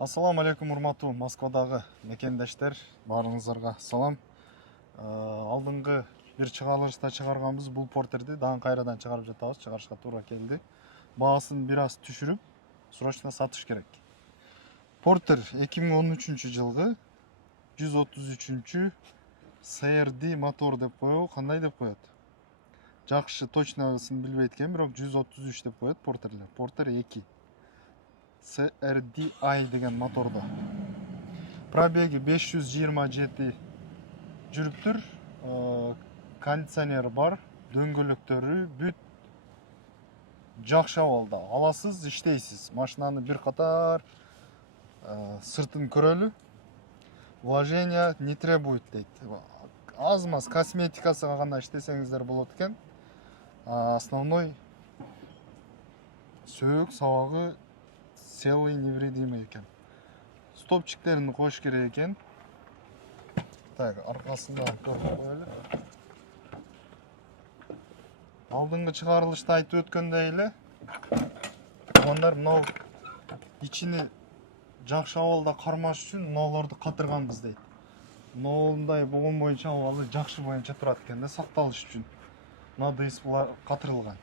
Ассаламу алейкум, урматтуу Москвадагы мекендештер, баарыңыздарга салам. Алдыңгы бир чыгарылышта чыгарганбыз бул портерди дагы кайрадан чыгарып жатабыз, чыгарышка туура келди. Баасын бир аз түшүрүп, срочно сатыш керек. Портер 2013 жылгы 133 CRD мотор деп коебу, кандай деп коет? Жакшы точносын билбейт экен, бирок 133 деп коет портерлер. Портер 2 CRDI деген моторда. Пробеги 527 жүрүптүр. Кондиционер бар, дөңгөлөктөрү бүт жакшы абалда. Аласыз, иштейсиз. Машинаны бир катар сыртын көрөлү. Вложение не требует дейт. Аз-маз косметикасыга гана иштесеңиздер болот экен. Основной сөөк сабагы целый невредимый экен. Стопчиктерин коюш керек экен. Так, аркасында көрүп коелу. Алдыңгы чыгарылышта айтып өткөндөй эле, туугандар, мынау ичини жакшы абалда кармаш үчүн мыналарды катырганбыз дейт. Мындай болгон боюнча абалы жакшы боюнча турат экен да, сакталыш үчүн. Мына дис булар катырылган.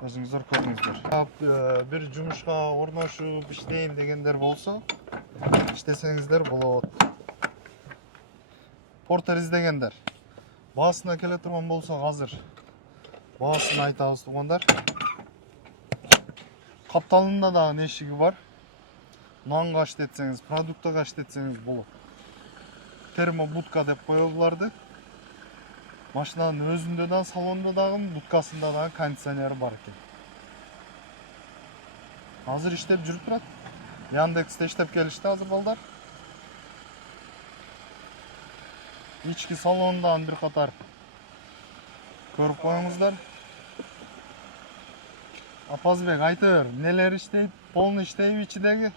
Өзүңүздөр көрдүңүздөр. Бир жумушка орношуп иштейм дегендер болсо, иштесеңиздер болот. Портер издегендер. Баасына келе турган болсок, азыр баасын айтабыз туугандар. Капталында дагы нешиги бар. Нанга иштетсеңиз, продуктага иштетсеңиз болот. Термобудка деп коебу буларды. Машинанын өзүндө да, салонда дагы, будкасында дагы кондиционери бар экен. Азыр иштеп жүрүп турат. Яндексте иштеп келишти азыр балдар. Ички салондан бир катар көрүп коюңуздар. Апазбек, айта бер, нелер иштейт? Полный иштейби ичидеги?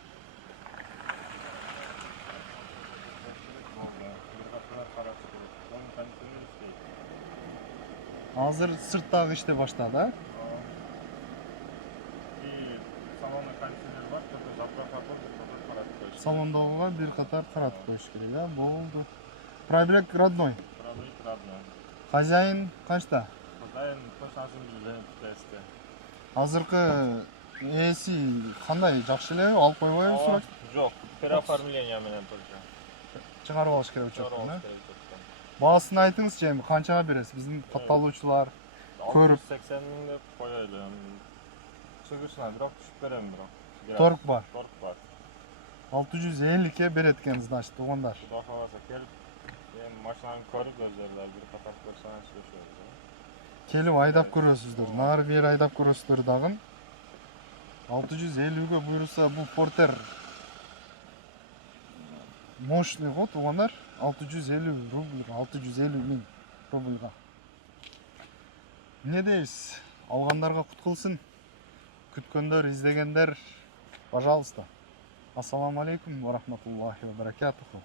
Азыр сырттагы иште баштады, а? Салондогуга бир катар каратып коюш керек, а? Болду. Пробег родной. Пробег родной. Хозяин канчта? Хозяин точносын билбейм, тесте. Азыркы ээси кандай, жакшы элеби? Алып койбойбу сурак? Жок, переоформление менен только. Чыгарып алыш керек учеттен, Чыгарып а? алыш керек учеттен. Баасын айтыңызчы, эми канчага бересиз? Биздин катталуучулар көрүп 680 миң деп коелу. Чыгышына бирок түшүп берем бирок. торг бар. Торг бар. 650ке берет экен, значит, туугандар. Кудай кааласа келип, эми машинаны көрүп өздөрү бир катар көрсөңүз сөйлөшөбүз. Келип айдап көрөсүздөр. Нары бери айдап көрөсүздөр дагы. 650ге буйруса бул портер мощный го, туугандар. 650 рубльга, 650 миң рубльга. Не дейсиз? Алгандарга кут кылсын. Күткөндөр, издегендер, пожалуйста. Ассаламу алейкум ва рахматуллахи ва баракатуху.